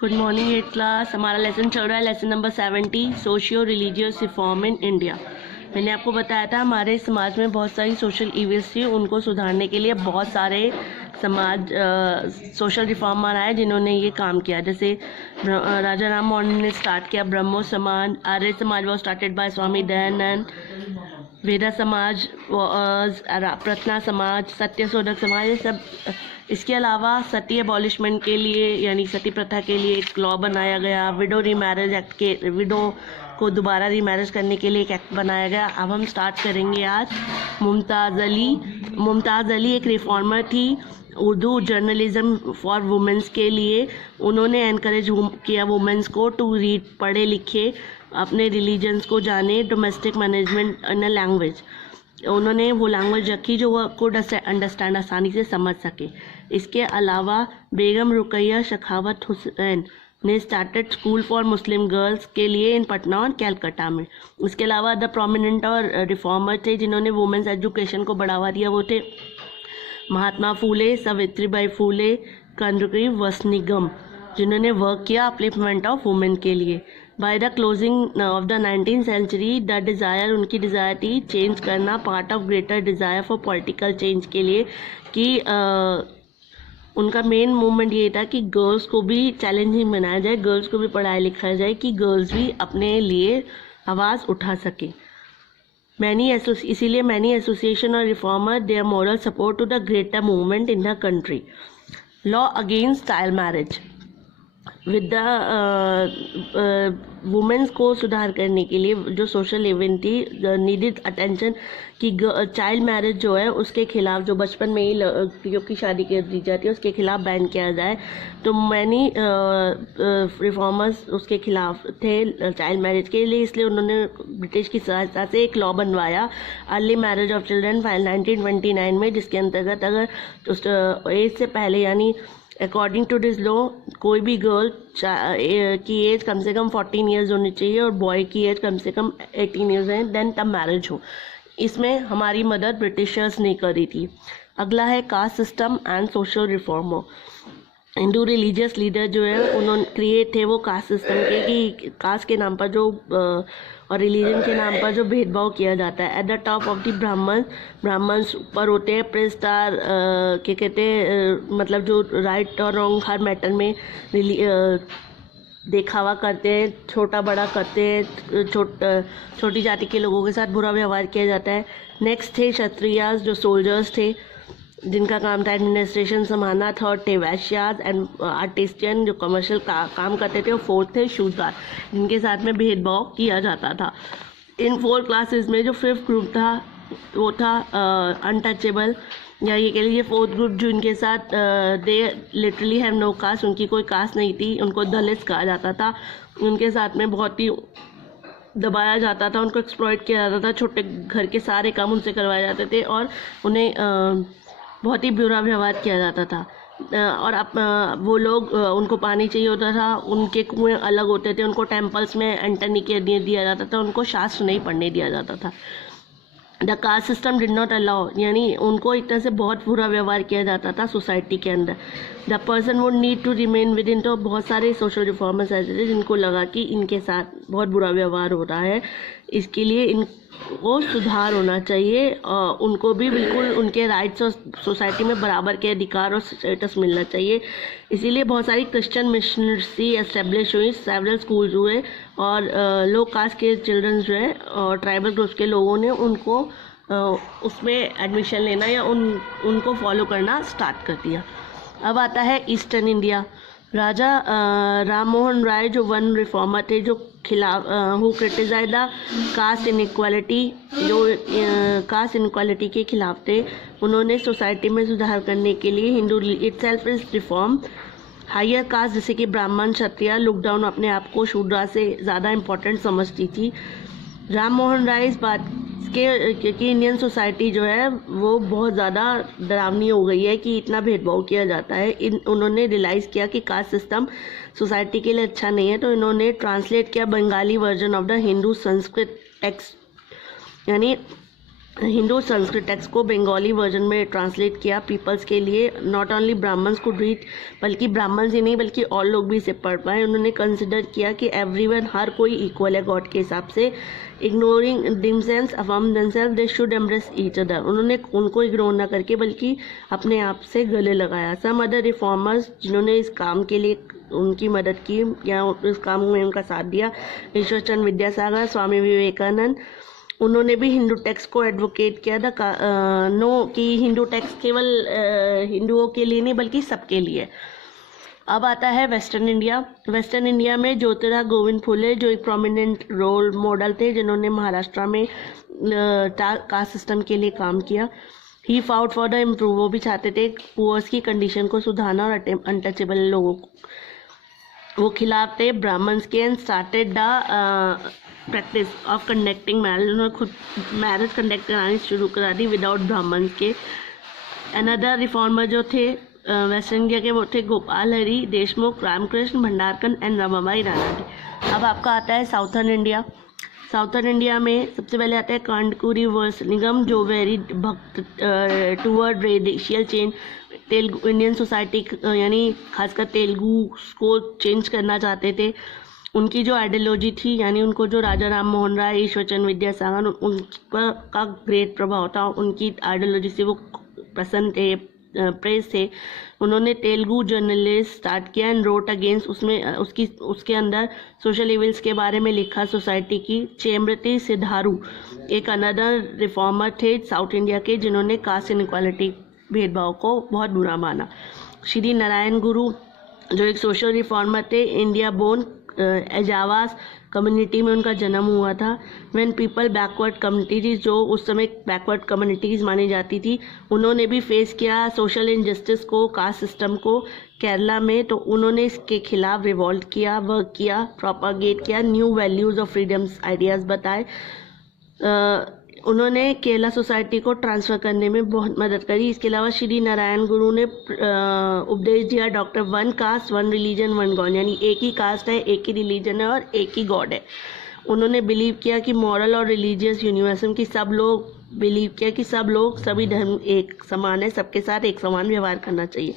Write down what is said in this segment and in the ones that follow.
Good morning at class. हमारा lesson चल रहा है lesson number 70 socio religious reform in India. मैंने आपको बताया था हमारे समाज में बहुत सारी सोशल इवेंट्स थी, उनको सुधारने के लिए बहुत सारे समाज सोशल रिफॉर्म आए जिन्होंने ये काम किया। जैसे राजा राम मोहन ने स्टार्ट किया ब्रह्मो समाज, Arya Samaj was started by Swami Dayanand, वेदा समाज, प्रार्थना समाज, सत्यशोधक समाज, ये सब। इसके अलावा सती एबॉलिशमेंट के लिए यानी सती प्रथा के लिए एक लॉ बनाया गया। विडो रीमैरिज एक्ट के विडो को दोबारा रीमैरिज करने के लिए एक एक्ट बनाया गया। अब हम स्टार्ट करेंगे आज। मुमताज़ अली एक रिफॉर्मर थी उर्दू जर्नलिज्म फॉर वुमेंस के लिए। उन्होंने एनकरेज किया वुमेंस को टू रीड, पढ़े लिखे, अपने रिलीजन्स को जाने, domestic management in a language. उन्होंने वो लैंग्वेज रखी जो वह कुड अंडरस्टैंड, आसानी से समझ सके। इसके अलावा बेगम रुकैया शखावत हुसैन ने started school for Muslim girls के लिए इन पटना और कैलकाटा में। इसके अलावा द प्रोमिनेंट और रिफॉर्मर थे जिन्होंने वुमेन्स एजुकेशन को बढ़ावा दिया, वो थे महात्मा फूले, सावित्रीबाई फूले, कंदुकरी वसनिगम, जिन्होंने वर्क किया अपलिफ्टमेंट ऑफ वुमेन के लिए। By the closing of the 19th century the desire, उनकी डिज़ायर थी चेंज करना, part of greater desire for political change के लिए, कि उनका मेन मूवमेंट ये था कि गर्ल्स को भी चैलेंजिंग बनाया जाए, गर्ल्स को भी पढ़ाया लिखाया जाए, कि गर्ल्स भी अपने लिए आवाज़ उठा सके। इसीलिए मैनी एसोसिएशन और reformer their moral support to the greater movement in the country. Law against child marriage, with the women's को सुधार करने के लिए जो सोशल इवेंट थी नीडेड अटेंशन, कि चाइल्ड मैरिज जो है उसके खिलाफ, जो बचपन में ही लड़कियों की शादी कर दी जाती है उसके खिलाफ बैन किया जाए। तो मैनी रिफॉर्मर्स उसके खिलाफ थे चाइल्ड मैरिज के लिए, इसलिए उन्होंने ब्रिटिश की सहायता से एक लॉ बनवाया अर्ली मैरिज ऑफ चिल्ड्रन 1929 में, जिसके अंतर्गत अगर उस एज से पहले यानी अकॉर्डिंग टू दिस लॉ कोई भी गर्ल की एज कम से कम 14 ईयर्स होनी चाहिए और बॉय की एज कम से कम 18 ईयर्स है, देन तब मैरिज हो। इसमें हमारी मदद ब्रिटिशर्स ने करी थी। अगला है caste system and social reformer. Hindu religious leader जो है उन्होंने क्रिएट थे वो कास्ट सिस्टम के, कि कास्ट के नाम पर जो और रिलीजन के नाम पर जो भेदभाव किया जाता है। At the top of the Brahmins ऊपर होते हैं, प्रेस्टार क्या कहते हैं, मतलब जो राइट और रॉन्ग हर मैटर में देखावा करते हैं, छोटा बड़ा करते हैं, छोटी जाति के लोगों के साथ बुरा व्यवहार किया जाता है। नेक्स्ट थे क्षत्रियास जो सोल्जर्स थे जिनका काम था एडमिनिस्ट्रेशन संभालना। थर्ड थे वैश्यास एंड आर्टिस्टियन जो कमर्शियल काम करते थे। और फोर्थ थे शूद्र जिनके साथ में भेदभाव किया जाता था। इन 4 क्लासेस में जो 5th ग्रुप था वो था अनटचेबल, या ये कह लीजिए 4th ग्रुप जो इनके साथ they literally have no caste, उनकी कोई कास्ट नहीं थी, उनको दलित कहा जाता था। उनके साथ में बहुत ही दबाया जाता था, उनको एक्सप्लॉइट किया जाता था, छोटे घर के सारे काम उनसे करवाए जाते थे और उन्हें बहुत ही बुरा व्यवहार किया जाता था। और वो लोग उनको पानी चाहिए होता था, उनके कुएं अलग होते थे, उनको टेम्पल्स में एंटर नहीं दिया जाता था, उनको शास्त्र नहीं पढ़ने दिया जाता था। The caste system did not allow, यानी उनको एक तरह से बहुत बुरा व्यवहार किया जाता था सोसाइटी के अंदर। The person would need to remain within. तो बहुत सारे सोशल रिफॉर्मर्स ऐसे थे जिनको लगा कि इनके साथ बहुत बुरा व्यवहार हो रहा है, इसके लिए इनको सुधार होना चाहिए और उनको भी बिल्कुल उनके राइट्स और सोसाइटी में बराबर के अधिकार और स्टेटस मिलना चाहिए। इसीलिए बहुत सारी क्रिश्चियन मिशनरी एस्टेब्लिश हुई, सेवरल स्कूल्स हुए और लो कास्ट के चिल्ड्रंस जो है और ट्राइबल ग्रुप्स के लोगों ने उनको उसमें एडमिशन लेना या उनको फॉलो करना स्टार्ट कर दिया। अब आता है ईस्टर्न इंडिया। राजा राम मोहन राय जो वन रिफॉर्मर थे, जो खिलाफ who criticise the caste inequality, जो कास्ट इनइक्वालिटी के खिलाफ थे। उन्होंने सोसाइटी में सुधार करने के लिए Hindu itself is reform. Higher caste जैसे कि ब्राह्मण क्षत्रिय लुक डाउन अपने आप को शूद्र से ज़्यादा इम्पोर्टेंट समझती थी। राम मोहन राय इस बात कि इंडियन सोसाइटी जो है वो बहुत ज़्यादा डरावनी हो गई है कि इतना भेदभाव किया जाता है। उन्होंने रियलाइज़ किया कि कास्ट सिस्टम सोसाइटी के लिए अच्छा नहीं है, तो इन्होंने ट्रांसलेट किया Bengali version of the Hindu Sanskrit text, यानी हिंदू संस्कृत टेक्स्ट को बंगाली वर्जन में ट्रांसलेट किया पीपल्स के लिए, not only Brahmins could read, बल्कि ब्राह्मण्स ही नहीं बल्कि और लोग भी इसे पढ़ पाए। उन्होंने कंसिडर किया कि एवरीवन, हर कोई इक्वल है गॉड के हिसाब से। Ignoring dimensions affirm themselves they should embrace each other, उन्होंने उनको इग्नोर ना करके बल्कि अपने आप से गले लगाया। सम अदर रिफॉर्मर्स जिन्होंने इस काम के लिए उनकी मदद की या इस काम में उनका साथ दिया, ईश्वर चंद्र विद्यासागर, स्वामी विवेकानंद, उन्होंने भी हिंदू टेक्स्ट को एडवोकेट किया था नो कि हिंदू टेक्स्ट केवल हिंदुओं के लिए नहीं बल्कि सबके लिए। अब आता है वेस्टर्न इंडिया। वेस्टर्न इंडिया में ज्योतिराव गोविंद फुले जो एक प्रोमिनेंट रोल मॉडल थे, जिन्होंने महाराष्ट्र में कास्ट सिस्टम के लिए काम किया। ही फाउट फॉर द इम्प्रूव, वो भी चाहते थे पुअर्स की कंडीशन को सुधारना और अनटचेबल लोगों को वो खिलाफ थे ब्राह्मण्स के, and started the practice of conducting marriage, उन्होंने खुद मैरिज कंडक्ट करानी शुरू करा दी विदाउट ब्राह्मण्स के। अनदर रिफॉर्मर जो थे वेस्टर्न इंडिया के वो थे गोपाल हरि देशमुख, रामकृष्ण भंडारकर एंड रमाबाई राणा जी। अब आपका आता है साउथर्न इंडिया। साउथर्न इंडिया में सबसे पहले आता है कांडकूरी वर्स निगम, जो वेरी भक्त toward racial change, Telugu Indian society यानी खासकर तेलुगु को चेंज करना चाहते थे। उनकी जो आइडियोलॉजी थी यानी उनको जो राजा राम मोहन राय, ईश्वर चंद्र विद्यासागर, उनका ग्रेट प्रभाव था, उनकी आइडियोलॉजी से वो पसंद थे, प्रेस थे। उन्होंने तेलुगु जर्नलिस्ट स्टार्ट किया एंड रोट अगेंस्ट, उसके अंदर सोशल इविल्स के बारे में लिखा सोसाइटी की। चेम्बरती सिद्धारू एक अनदर रिफॉर्मर थे साउथ इंडिया के, जिन्होंने कास्ट इनइक्वालिटी भेदभाव को बहुत बुरा माना। श्री नारायण गुरु जो एक सोशल रिफॉर्मर थे, इंडिया बोर्न, एजावास कम्युनिटी में उनका जन्म हुआ था। व्हेन पीपल बैकवर्ड कम्युनिटीज, जो उस समय बैकवर्ड कम्युनिटीज़ मानी जाती थी, उन्होंने भी फेस किया सोशल इनजस्टिस को, कास्ट सिस्टम को केरला में, तो उन्होंने इसके खिलाफ रिवॉल्ट किया, वर्क किया, प्रोपागेट किया, न्यू वैल्यूज़ और फ्रीडम्स आइडियाज़ बताए। उन्होंने केरला सोसाइटी को ट्रांसफ़र करने में बहुत मदद करी। इसके अलावा श्री नारायण गुरु ने उपदेश दिया doctor one cast one religion one God, यानी एक ही कास्ट है, एक ही रिलीजन है और एक ही गॉड है। उन्होंने बिलीव किया कि मॉरल और रिलीजियस यूनिवर्सल की सब लोग बिलीव किया कि सब लोग सभी धर्म एक समान है, सबके साथ एक समान व्यवहार करना चाहिए।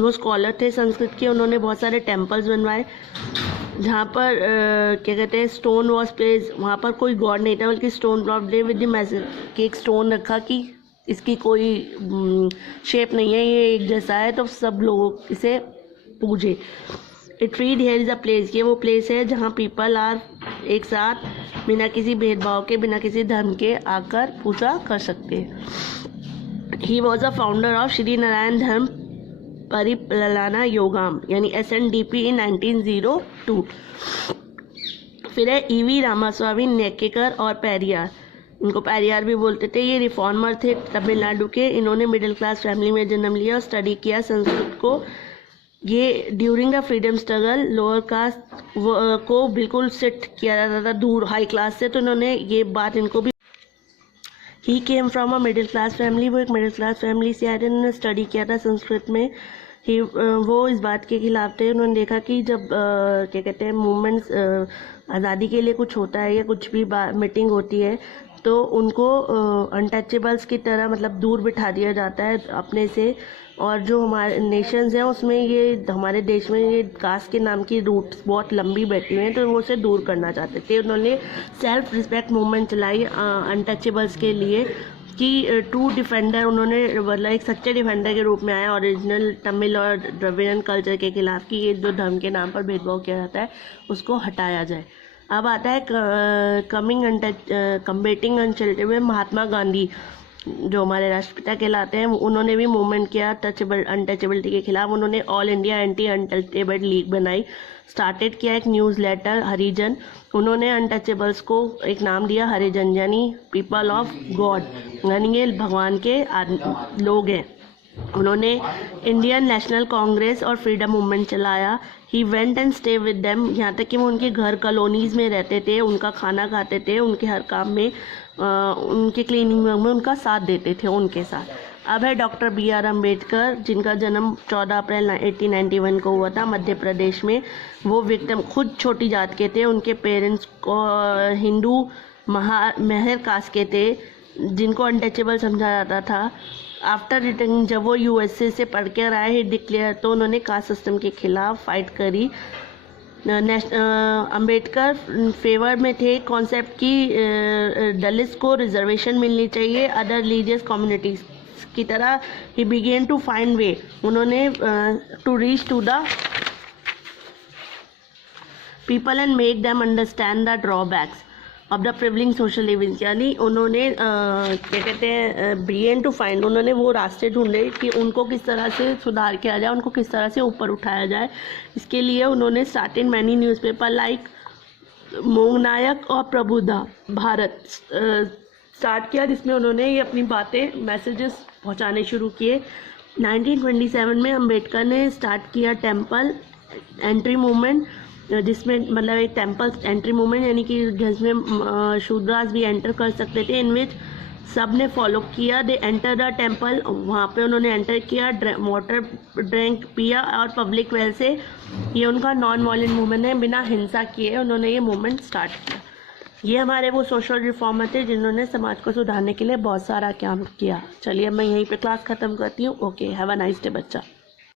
वो स्कॉलर थे संस्कृत के, उन्होंने बहुत सारे टेम्पल्स बनवाए जहाँ पर क्या कहते हैं स्टोन वॉज प्लेस, वहाँ पर कोई गॉड नहीं था बल्कि stone block day with the message कि एक स्टोन रखा कि इसकी कोई शेप नहीं है, ये एक जैसा है, तो सब लोग इसे पूजे। It read here is a place, ये वो प्लेस है जहाँ पीपल आर एक साथ बिना किसी भेदभाव के, बिना किसी धर्म के आकर पूजा कर सकते हैं। He was a founder of Shri Narayan धर्म परिपालना योगाम यानी SNDP इन 1902। फिर है EV रामास्वामी नेकेकर और पेरियार, इनको पेरियार भी बोलते थे। ये रिफॉर्मर थे तमिलनाडु के, इन्होंने मिडिल क्लास फैमिली में जन्म लिया और स्टडी किया संस्कृत को। ये during the freedom struggle lower caste को बिल्कुल सेट किया जाता था दूर हाई क्लास से, तो इन्होंने ये बात इनको भी। He came from a middle class family, वो एक मिडिल क्लास फैमिली से आए थे, उन्होंने स्टडी किया था संस्कृत में। वो इस बात के खिलाफ थे, उन्होंने देखा कि जब क्या कहते हैं मूवमेंट्स आज़ादी के लिए कुछ होता है या कुछ भी मीटिंग होती है तो उनको अनटचेबल्स की तरह मतलब दूर बिठा दिया जाता है अपने से, और जो हमारे नेशंस हैं उसमें ये हमारे देश में ये कास्ट के नाम की रूट्स बहुत लंबी बैठी हुई हैं, तो वो उसे दूर करना चाहते थे। उन्होंने सेल्फ रिस्पेक्ट मूवमेंट चलाई अनटचेबल्स के लिए कि ट्रू डिफेंडर, उन्होंने मतलब एक सच्चे डिफेंडर के रूप में आया ओरिजिनल तमिल और द्रविड़न कल्चर के खिलाफ कि ये जो धर्म के नाम पर भेदभाव किया जाता है उसको हटाया जाए। अब आता है कम्बेटिंग अनचेरिटेबल में महात्मा गांधी जो हमारे राष्ट्रपिता कहलाते हैं, उन्होंने भी मूवमेंट किया अनटचेबिलिटी के खिलाफ। उन्होंने all India anti untouchable league बनाई, स्टार्टेड किया एक न्यूज़ लेटर हरिजन। उन्होंने अनटचेबल्स को एक नाम दिया हरिजन यानी पीपल ऑफ गॉड, यानी ये भगवान के लोग हैं। उन्होंने इंडियन नेशनल कांग्रेस और फ्रीडम मूवमेंट चलाया। He went and stay with them, यहाँ तक कि वो उनके घर कॉलोनीज़ में रहते थे, उनका खाना खाते थे, उनके हर काम में उनके क्लीनिंग में उनका साथ देते थे उनके साथ। अब है डॉक्टर BR अम्बेडकर, जिनका जन्म 14 अप्रैल 1891 को हुआ था मध्य प्रदेश में। वो विक्टिम खुद छोटी जात के थे, उनके पेरेंट्स को हिंदू महर कास्ट के थे। जिनको अनटचेबल समझा जाता था। आफ्टर रिटर्निंग, जब वो यूएसए से पढ़ कर आए ही डिक्लेयर, तो उन्होंने कास्ट सिस्टम के खिलाफ फाइट करी। अंबेडकर फेवर में थे कॉन्सेप्ट की दलित्स को रिजर्वेशन मिलनी चाहिए अदर रिलीजियस कम्युनिटीज़ की तरह। He began to find way, उन्होंने to reach to the people and make them understand the drawbacks of the prevailing social living. यानी उन्होंने क्या कहते हैं, बिगेन टू फाइंड, उन्होंने वो रास्ते ढूंढे कि उनको किस तरह से सुधार किया जाए, उनको किस तरह से ऊपर उठाया जाए। इसके लिए उन्होंने स्टार्टेड मैनी न्यूज़पेपर लाइक मोंग नायक और प्रबुद्धा भारत स्टार्ट किया, जिसमें उन्होंने ये अपनी बातें, मैसेजेस पहुंचाने शुरू किए। 1927 में अंबेडकर ने स्टार्ट किया टेम्पल एंट्री मूवमेंट, जिसमें मतलब एक टेम्पल एंट्री मूवमेंट, यानी कि जिसमें शूद्रास भी एंटर कर सकते थे, इन विच सब ने फॉलो किया। दे एंटर द टेम्पल, वहाँ पे उन्होंने एंटर किया, वाटर ड्रिंक पिया और पब्लिक वेल से, ये उनका नॉन वायलेंट मूवमेंट है, बिना हिंसा किए उन्होंने ये मूवमेंट स्टार्ट किया। ये हमारे वो सोशल रिफॉर्मर थे जिन्होंने समाज को सुधारने के लिए बहुत सारा काम किया। चलिए मैं यहीं पे क्लास ख़त्म करती हूँ। Okay, have a nice day बच्चा।